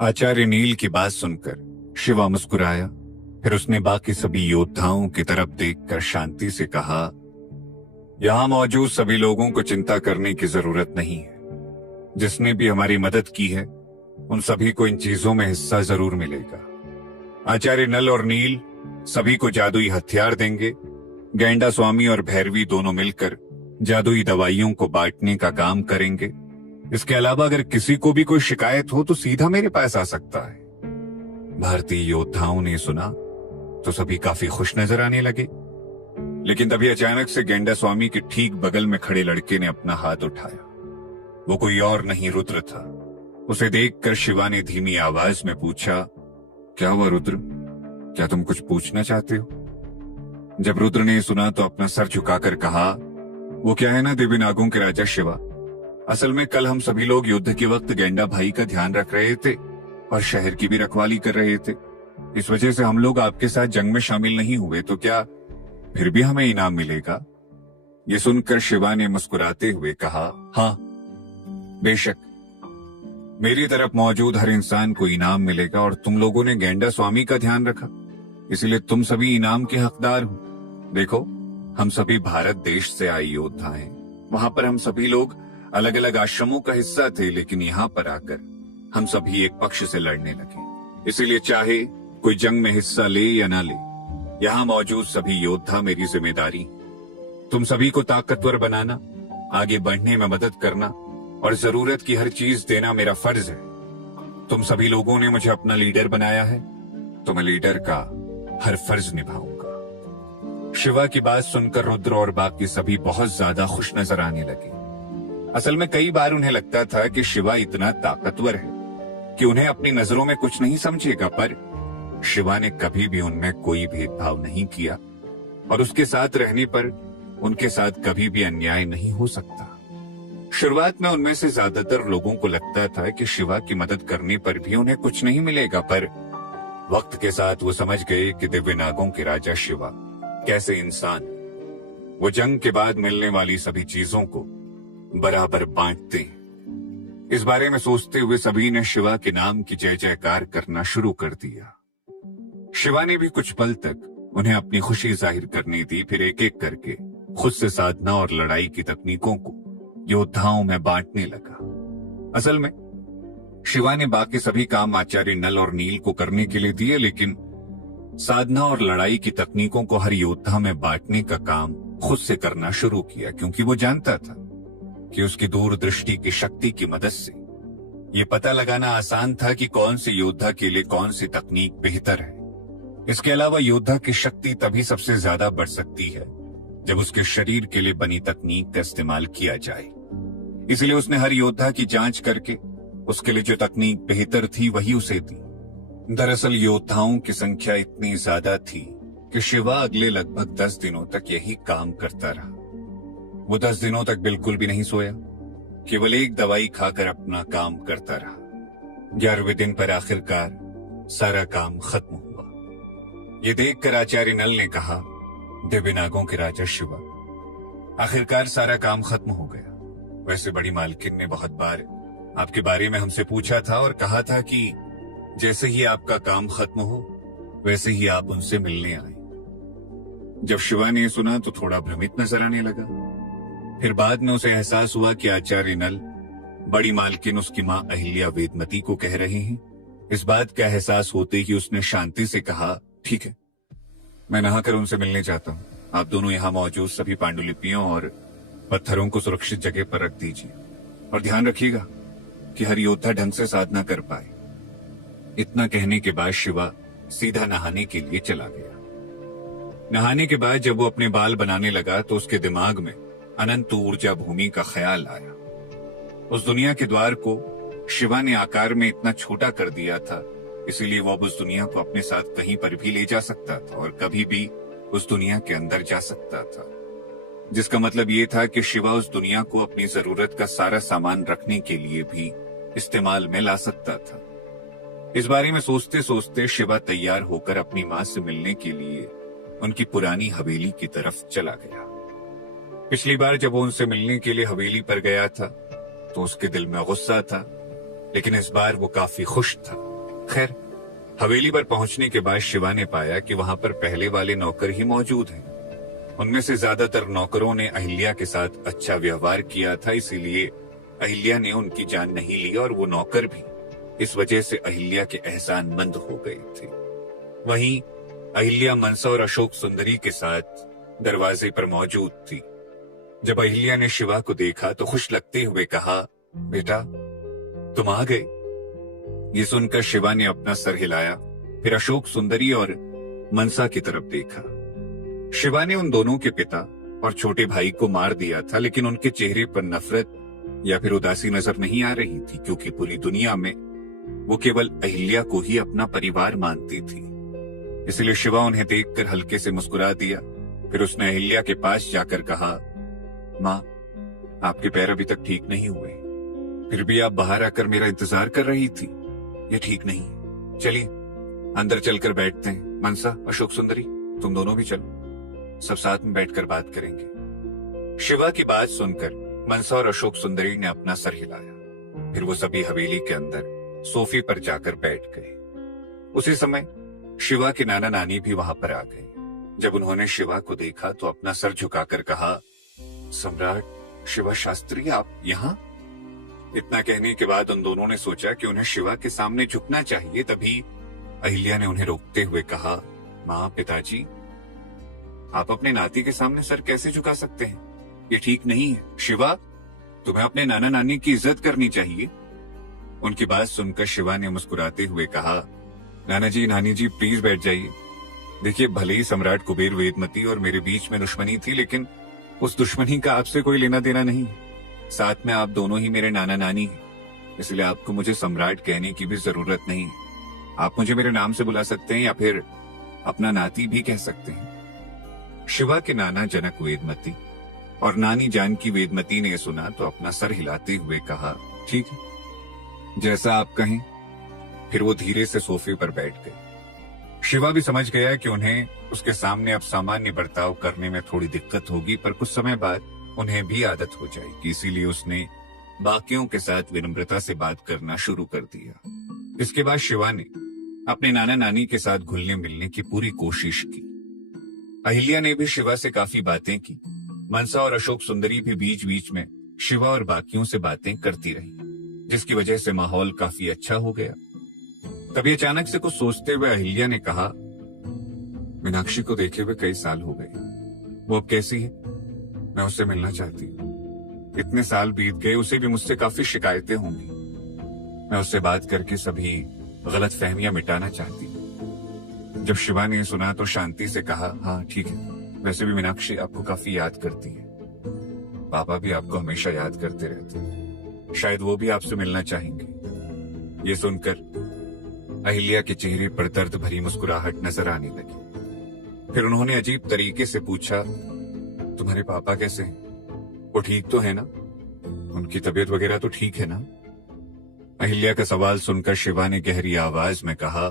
आचार्य नील की बात सुनकर शिवा मुस्कुराया। फिर उसने बाकी सभी योद्धाओं की तरफ देखकर शांति से कहा, यहां मौजूद सभी लोगों को चिंता करने की जरूरत नहीं है। जिसने भी हमारी मदद की है उन सभी को इन चीजों में हिस्सा जरूर मिलेगा। आचार्य नल और नील सभी को जादुई हथियार देंगे। गैंडा स्वामी और भैरवी दोनों मिलकर जादुई दवाइयों को बांटने का काम करेंगे। इसके अलावा अगर किसी को भी कोई शिकायत हो तो सीधा मेरे पास आ सकता है। भारतीय योद्धाओं ने सुना तो सभी काफी खुश नजर आने लगे। लेकिन तभी अचानक से गैंडा स्वामी के ठीक बगल में खड़े लड़के ने अपना हाथ उठाया। वो कोई और नहीं, रुद्र था। उसे देखकर शिवा ने धीमी आवाज में पूछा, क्या हुआ रुद्र, क्या तुम कुछ पूछना चाहते हो? जब रुद्र ने सुना तो अपना सर झुकाकर कहा, वो क्या है ना देवी नागों के राजा शिवा, असल में कल हम सभी लोग युद्ध के वक्त गैंडा भाई का ध्यान रख रहे थे और शहर की भी रखवाली कर रहे थे। इस वजह से हम लोग आपके साथ जंग में शामिल नहीं हुए, तो क्या फिर भी हमें इनाम मिलेगा? ये सुनकर शिवा ने मुस्कुराते हुए कहा, हाँ बेशक, मेरी तरफ मौजूद हर इंसान को इनाम मिलेगा और तुम लोगों ने गैंडा स्वामी का ध्यान रखा, इसलिए तुम सभी इनाम के हकदार हो। देखो, हम सभी भारत देश से आए योद्धा हैं। वहां पर हम सभी लोग अलग अलग आश्रमों का हिस्सा थे, लेकिन यहाँ पर आकर हम सभी एक पक्ष से लड़ने लगे। इसीलिए चाहे कोई जंग में हिस्सा ले या ना ले, यहाँ मौजूद सभी योद्धा मेरी जिम्मेदारी। तुम सभी को ताकतवर बनाना, आगे बढ़ने में मदद करना और जरूरत की हर चीज देना मेरा फर्ज है। तुम सभी लोगों ने मुझे अपना लीडर बनाया है, तो मैं लीडर का हर फर्ज निभाऊंगा। शिवा की बात सुनकर रुद्र और बाकी सभी बहुत ज्यादा खुश नजर आने लगे। असल में कई बार उन्हें लगता था कि शिवा इतना ताकतवर है कि उन्हें अपनी नजरों में कुछ नहीं समझेगा, पर शिवा ने कभी भी उनमें कोई भेदभाव नहीं किया और उसके साथ रहने पर उनके साथ कभी भी अन्याय नहीं हो सकता। शुरुआत में उनमें से ज्यादातर लोगों को लगता था कि शिवा की मदद करने पर भी उन्हें कुछ नहीं मिलेगा, पर वक्त के साथ वो समझ गए कि दिव्य नागों के राजा शिवा कैसे इंसान, वो जंग के बाद मिलने वाली सभी चीजों को बराबर बांटते हैं। इस बारे में सोचते हुए सभी ने शिवा के नाम की जय जयकार करना शुरू कर दिया। शिवा ने भी कुछ पल तक उन्हें अपनी खुशी जाहिर करने दी, फिर एक एक करके खुद से साधना और लड़ाई की तकनीकों को योद्धाओं में बांटने लगा। असल में शिवा ने बाकी सभी काम आचार्य नल और नील को करने के लिए दिए, लेकिन साधना और लड़ाई की तकनीकों को हर योद्धा में बांटने का काम खुद से करना शुरू किया, क्योंकि वो जानता था कि उसकी दूरदृष्टि की शक्ति की मदद से ये पता लगाना आसान था कि कौन से योद्धा के लिए कौन सी तकनीक बेहतर है। इसके अलावा योद्धा की शक्ति तभी सबसे ज्यादा बढ़ सकती है जब उसके शरीर के लिए बनी तकनीक का इस्तेमाल किया जाए। इसलिए उसने हर योद्धा की जांच करके उसके लिए जो तकनीक बेहतर थी वही उसे दी। दरअसल योद्धाओं की संख्या इतनी ज्यादा थी कि शिवा अगले लगभग 10 दिनों तक यही काम करता रहा। वो 10 दिनों तक बिल्कुल भी नहीं सोया, केवल एक दवाई खाकर अपना काम करता रहा। 11वें दिन पर आखिरकार सारा काम खत्म हुआ। ये देखकर आचार्य नल ने कहा, दिव्य नागों के राजा शिवा, आखिरकार सारा काम खत्म हो गया। वैसे बड़ी मालकिन ने बहुत बार आपके बारे में हमसे पूछा था और कहा था कि जैसे ही आपका काम खत्म हो वैसे ही आप उनसे मिलने आए। जब शिवा ने सुना तो थोड़ा भ्रमित नजर आने लगा। फिर बाद में उसे एहसास हुआ कि आचार्य नल बड़ी मालकिन उसकी मां अहिल्या वेदमती को कह रहे हैं। इस बात का एहसास होते ही उसने शांति से कहा, ठीक है, मैं नहाकर उनसे मिलने जाता हूँ। आप दोनों यहाँ मौजूद सभी पांडुलिपियों और पत्थरों को सुरक्षित जगह पर रख दीजिए और ध्यान रखिएगा कि हर योद्धा ढंग से साधना कर पाए। इतना कहने के बाद शिवा सीधा नहाने के लिए चला गया। नहाने के बाद जब वो अपने बाल बनाने लगा तो उसके दिमाग में अनंत ऊर्जा भूमि का ख्याल आया। उस दुनिया के द्वार को शिवा ने आकार में इतना छोटा कर दिया था, इसीलिए वो अब उस दुनिया को अपने साथ कहीं पर भी ले जा सकता था और कभी भी उस दुनिया के अंदर जा सकता था। जिसका मतलब ये था कि शिवा उस दुनिया को अपनी जरूरत का सारा सामान रखने के लिए भी इस्तेमाल में ला सकता था। इस बारे में सोचते सोचते शिवा तैयार होकर अपनी मां से मिलने के लिए उनकी पुरानी हवेली की तरफ चला गया। पिछली बार जब वो उनसे मिलने के लिए हवेली पर गया था तो उसके दिल में गुस्सा था, लेकिन इस बार वो काफी खुश था। खैर, हवेली पर पहुंचने के बाद शिवा ने पाया कि वहां पर पहले वाले नौकर ही मौजूद हैं। उनमें से ज्यादातर नौकरों ने अहिल्या के साथ अच्छा व्यवहार किया था, इसीलिए अहिल्या ने उनकी जान नहीं ली और वो नौकर भी इस वजह से अहिल्या के एहसानमंद हो गए थे। वहीं अहिल्या मनसा और अशोक सुंदरी के साथ दरवाजे पर मौजूद थी। जब अहिल्या ने शिवा को देखा तो खुश लगते हुए कहा, बेटा तुम आ गए। ये सुनकर शिवा ने अपना सर हिलाया, फिर अशोक सुंदरी और मनसा की तरफ देखा। शिवा ने उन दोनों के पिता और छोटे भाई को मार दिया था, लेकिन उनके चेहरे पर नफरत या फिर उदासी नजर नहीं आ रही थी, क्योंकि पूरी दुनिया में वो केवल अहिल्या को ही अपना परिवार मानती थी। इसलिए शिवा उन्हें देखकर हल्के से मुस्कुरा दिया। फिर उसने अहिल्या के पास जाकर कहा, माँ आपके पैर अभी तक ठीक नहीं हुए, फिर भी आप बाहर आकर मेरा इंतजार कर रही थी। ये ठीक नहीं, चलिए अंदर चलकर बैठते हैं। मनसा, अशोक सुंदरी, तुम दोनों भी चलो, सब साथ में बैठकर बात करेंगे। शिवा की बात सुनकर मनसा और अशोक सुंदरी ने अपना सर हिलाया। फिर वो सभी हवेली के अंदर सोफे पर जाकर बैठ गए। उसी समय शिवा के नाना नानी भी वहां पर आ गए। जब उन्होंने शिवा को देखा तो अपना सर झुकाकर कहा, सम्राट शिवा शास्त्री, आप यहाँ? इतना कहने के बाद उन दोनों ने सोचा कि उन्हें शिवा के सामने झुकना चाहिए। तभी अहिल्या ने उन्हें रोकते हुए कहा, माँ, पिताजी, आप अपने नाती के सामने सर कैसे झुका सकते हैं? ये ठीक नहीं है। शिवा, तुम्हें अपने नाना नानी की इज्जत करनी चाहिए। उनकी बात सुनकर शिवा ने मुस्कुराते हुए कहा, नाना जी, नानी जी, प्लीज बैठ जाइए। देखिए, भले ही सम्राट कुबेर वेदमती और मेरे बीच में दुश्मनी थी, लेकिन उस दुश्मनी का आपसे कोई लेना देना नहीं। साथ में आप दोनों ही मेरे नाना नानी हैं, इसलिए आपको मुझे सम्राट कहने की भी जरूरत नहीं। आप मुझे मेरे नाम से बुला सकते हैं या फिर अपना नाती भी कह सकते हैं। शिवा के नाना जनक वेदमती और नानी जानकी वेदमती ने सुना तो अपना सर हिलाते हुए कहा, ठीक है, जैसा आप कहें। फिर वो धीरे से सोफे पर बैठ गए। शिवा भी समझ गया कि उन्हें उसके सामने अब सामान्य बर्ताव करने में थोड़ी दिक्कत होगी, पर कुछ समय बाद उन्हें भी आदत हो जाएगी। इसीलिए उसने बाकियों के साथ विनम्रता से बात करना शुरू कर दिया। इसके बाद शिवा ने अपने नाना नानी के साथ घुलने मिलने की पूरी कोशिश की। अहिल्या ने भी शिवा से काफी बातें की। मनसा और अशोक सुंदरी भी बीच बीच में शिवा और बाकियों से बातें करती रही, जिसकी वजह से माहौल काफी अच्छा हो गया। तभी अचानक से कुछ सोचते हुए अहिल्या ने कहा, मीनाक्षी को देखे हुए कई साल हो गए, वो अब कैसी है? मैं उससे मिलना चाहती हूँ। इतने साल बीत गए, उसे भी मुझसे काफी शिकायतें होंगी। मैं उससे बात करके सभी गलत फहमियां मिटाना चाहती हूँ। जब शिवा ने सुना तो शांति से कहा, हाँ ठीक है, वैसे भी मीनाक्षी आपको काफी याद करती है। पापा भी आपको हमेशा याद करते रहते हैं, शायद वो भी आपसे मिलना चाहेंगे। ये सुनकर अहिल्या के चेहरे पर दर्द भरी मुस्कुराहट नजर आने लगी। फिर उन्होंने अजीब तरीके से पूछा, तुम्हारे पापा कैसे हैं? वो ठीक तो है ना? उनकी तबीयत वगैरह तो ठीक है ना? अहिल्या का सवाल सुनकर शिवा ने गहरी आवाज में कहा,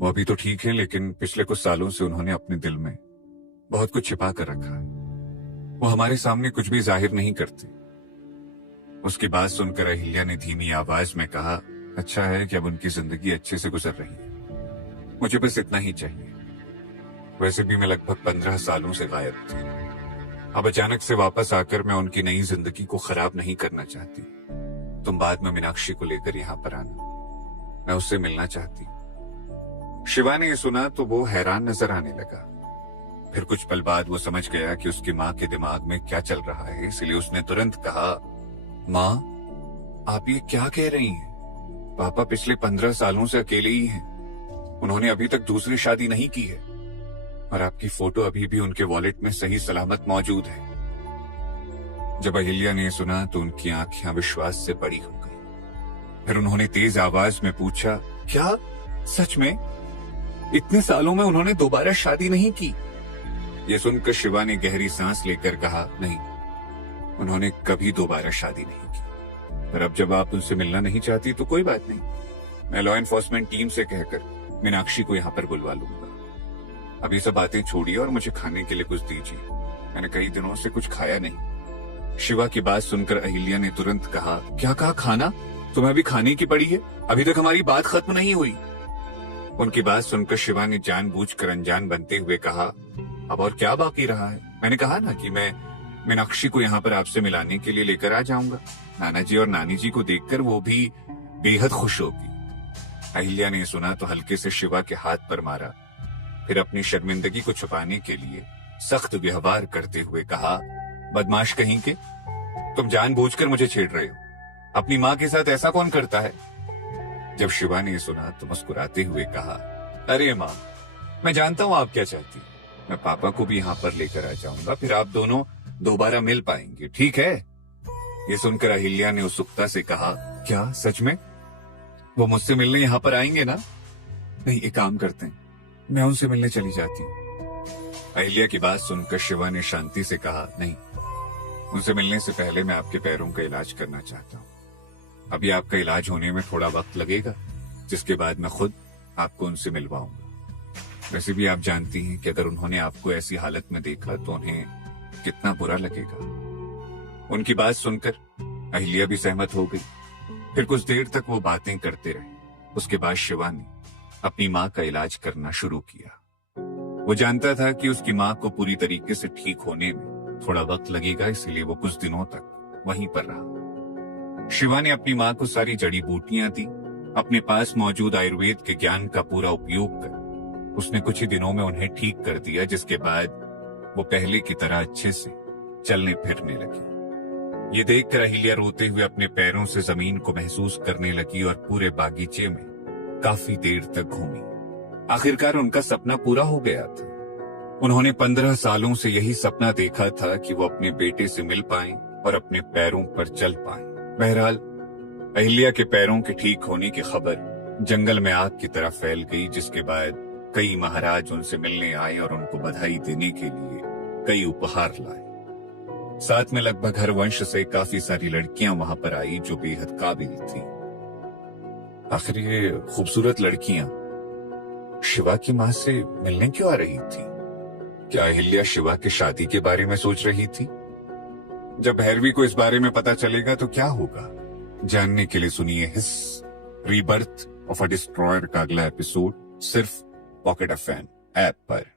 वो अभी तो ठीक है, लेकिन पिछले कुछ सालों से उन्होंने अपने दिल में बहुत कुछ छिपा कर रखा है। वो हमारे सामने कुछ भी जाहिर नहीं करती। उसकी बात सुनकर अहिल्या ने धीमी आवाज में कहा, अच्छा है कि अब उनकी जिंदगी अच्छे से गुजर रही है, मुझे बस इतना ही चाहिए। वैसे भी मैं लगभग 15 सालों से गायब थी। अब अचानक से वापस आकर मैं उनकी नई जिंदगी को खराब नहीं करना चाहती। तुम बाद में मीनाक्षी को लेकर यहाँ पर आना, मैं उससे मिलना चाहती। शिवा ने ये सुना तो वो हैरान नजर आने लगा। फिर कुछ पल बाद वो समझ गया कि उसकी माँ के दिमाग में क्या चल रहा है, इसलिए उसने तुरंत कहा, माँ, आप ये क्या कह रही हैं? पापा पिछले 15 सालों से अकेले ही हैं। उन्होंने अभी तक दूसरी शादी नहीं की है और आपकी फोटो अभी भी उनके वॉलेट में सही सलामत मौजूद है। जब अहिल्या ने सुना तो उनकी आंखें विश्वास से बड़ी हो गई। फिर उन्होंने तेज आवाज में पूछा, क्या सच में? इतने सालों में उन्होंने दोबारा शादी नहीं की? यह सुनकर शिवा ने गहरी सांस लेकर कहा, नहीं, उन्होंने कभी दोबारा शादी नहीं की। पर अब जब आप उनसे मिलना नहीं चाहती तो कोई बात नहीं, मैं लॉ एनफोर्समेंट टीम से कहकर मीनाक्षी को यहाँ पर बुलवा लूंगा। अब ये सब बातें छोड़िए और मुझे खाने के लिए कुछ दीजिए, मैंने कई दिनों से कुछ खाया नहीं। शिवा की बात सुनकर अहिल्या ने तुरंत कहा, क्या कहा? खाना? तुम्हें अभी खाने की पड़ी है, अभी तक हमारी बात खत्म नहीं हुई। उनकी बात सुनकर शिवा ने जानबूझकर अनजान बनते हुए कहा, अब और क्या बाकी रहा है? मैंने कहा ना कि मैं मीनाक्षी को यहाँ पर आपसे मिलाने के लिए लेकर आ जाऊंगा। नाना जी और नानी जी को देखकर वो भी बेहद खुश होगी। अहिल्या ने सुना तो हल्के से शिवा के हाथ पर मारा, फिर अपनी शर्मिंदगी को छुपाने के लिए सख्त व्यवहार करते हुए कहा, बदमाश कहीं के, तुम जानबूझकर मुझे छेड़ रहे हो। अपनी माँ के साथ ऐसा कौन करता है? जब शिवा ने सुना तो मुस्कुराते हुए कहा, अरे माँ, मैं जानता हूँ आप क्या चाहती। मैं पापा को भी यहाँ पर लेकर आ जाऊंगा, फिर आप दोनों दोबारा मिल पाएंगे, ठीक है? ये सुनकर अहिल्या ने उत्सुकता से कहा, क्या सच में? वो मुझसे मिलने यहाँ पर आएंगे ना? नहीं, एक काम करते हैं, मैं उनसे मिलने चली जाती हूँ। अहिल्या की बात सुनकर शिवा ने शांति से कहा, नहीं, उनसे मिलने से पहले मैं आपके पैरों का इलाज करना चाहता हूँ। अभी आपका इलाज होने में थोड़ा वक्त लगेगा, जिसके बाद मैं खुद आपको उनसे मिलवाऊंगा। वैसे भी आप जानती हैं कि अगर उन्होंने आपको ऐसी हालत में देखा तो उन्हें कितना बुरा लगेगा। उनकी बात सुनकर अहिल्या भी सहमत हो गई। फिर कुछ देर तक वो बातें करते रहे। उसके बाद शिवा ने अपनी माँ का इलाज करना शुरू किया। वो जानता था कि उसकी माँ को पूरी तरीके से ठीक होने में थोड़ा वक्त लगेगा, इसलिए वो कुछ दिनों तक वहीं पर रहा। शिवा ने अपनी माँ को सारी जड़ी बूटियां दी। अपने पास मौजूद आयुर्वेद के ज्ञान का पूरा उपयोग कर उसने कुछ ही दिनों में उन्हें ठीक कर दिया, जिसके बाद वो पहले की तरह अच्छे से चलने फिरने लगी। ये देखकर अहिल्या रोते हुए अपने पैरों से जमीन को महसूस करने लगी और पूरे बागीचे में काफी देर तक घूमी। आखिरकार उनका सपना पूरा हो गया था। उन्होंने 15 सालों से यही सपना देखा था कि वो अपने बेटे से मिल पाएं और अपने पैरों पर चल पाएं। बहरहाल अहिल्या के पैरों के ठीक होने की खबर जंगल में आग की तरह फैल गई, जिसके बाद कई महाराज उनसे मिलने आए और उनको बधाई देने के लिए कई उपहार लाए। साथ में लगभग हर वंश से काफी सारी लड़कियां वहां पर आई जो बेहद काबिल थी। आखिर ये खूबसूरत लड़कियां शिवा की मां से मिलने क्यों आ रही थी? क्या अहिल्या शिवा की शादी के बारे में सोच रही थी? जब भैरवी को इस बारे में पता चलेगा तो क्या होगा? जानने के लिए सुनिए हिस रीबर्थ ऑफ अ डिस्ट्रॉयर का अगला एपिसोड सिर्फ पॉकेट एफएम ऐप पर।